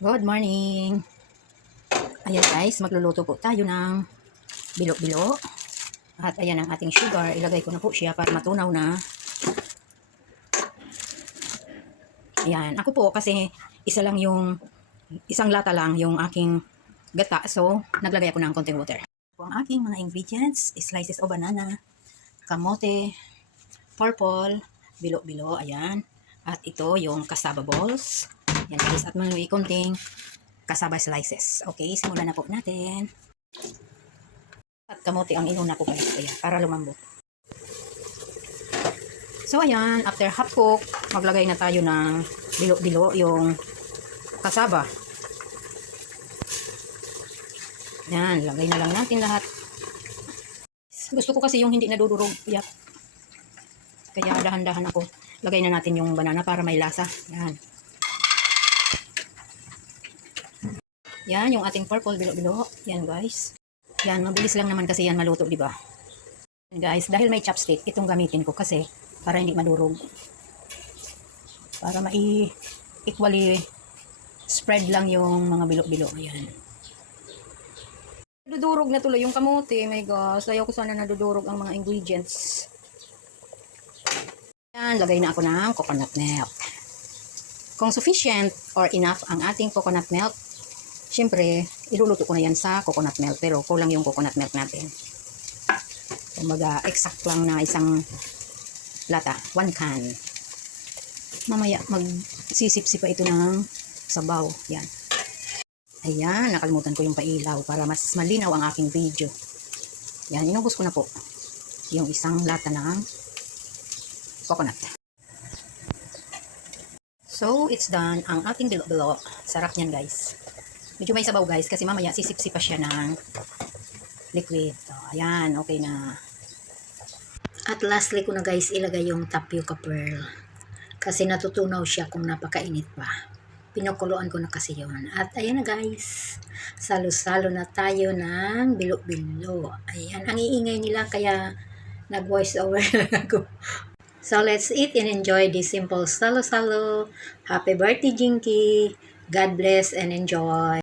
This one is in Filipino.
Good morning! Ayan guys, magluluto po tayo ng bilo-bilo. At ayan ang ating sugar. Ilagay ko na po siya para matunaw na. Ayan, ako po kasi isang lata lang yung aking gata. So, naglagay ako ng konting water. Ang aking mga ingredients, slices o banana, kamote, purple, bilo-bilo, ayan. At ito yung cassava balls. Yan guys, at may konting cassava slices. Okay, simulan na po natin. At kamote ang inuna ko guys, kaya para lumambot. So ayan, after half cook, maglagay na tayo ng bilo-bilo, yung cassava. Yan, lagay na lang natin lahat. Gusto ko kasi yung hindi nadudurog. Kaya dahan-dahan ako. Lagay na natin yung banana para may lasa. Yan. Yan, yung ating purple bilo-bilo. Yan guys. Yan, mabilis lang naman kasi yan maluto, di ba? Guys, dahil may chopstick, itong gamitin ko kasi para hindi madurog. Para equally spread lang yung mga bilo-bilo. Ayan. Nadudurog na tuloy yung kamote. My gosh, ayaw ko sana nadudurog ang mga ingredients. Yan, lagay na ako ng coconut milk. Kung sufficient or enough ang ating coconut milk, syempre, iluluto ko na yan sa coconut milk. Pero kulang yung coconut milk natin. Kumbaga, exact lang na isang lata. 1 can. Mamaya, magsisipsip pa ito ng sabaw. Yan. Ayan, nakalimutan ko yung pailaw para mas malinaw ang aking video. Yan, inubos ko na po yung isang lata ng coconut. So, it's done ang ating bilo-bilo. Sarap niyan guys. Medyo may sabaw guys kasi mamaya sisipsip pa siya ng liquid. So, ayan, okay na. At lastly ko na guys ilagay yung tapioca pearl. Kasi natutunaw siya kung napakainit pa. Pinukuluan ko na kasi yon. At ayan na guys. Salo-salo na tayo ng bilo-bilo. Ayan, ang iingay nila kaya nag-voice over ako. So let's eat and enjoy this simple salo-salo. Happy birthday Jinky. God bless and enjoy.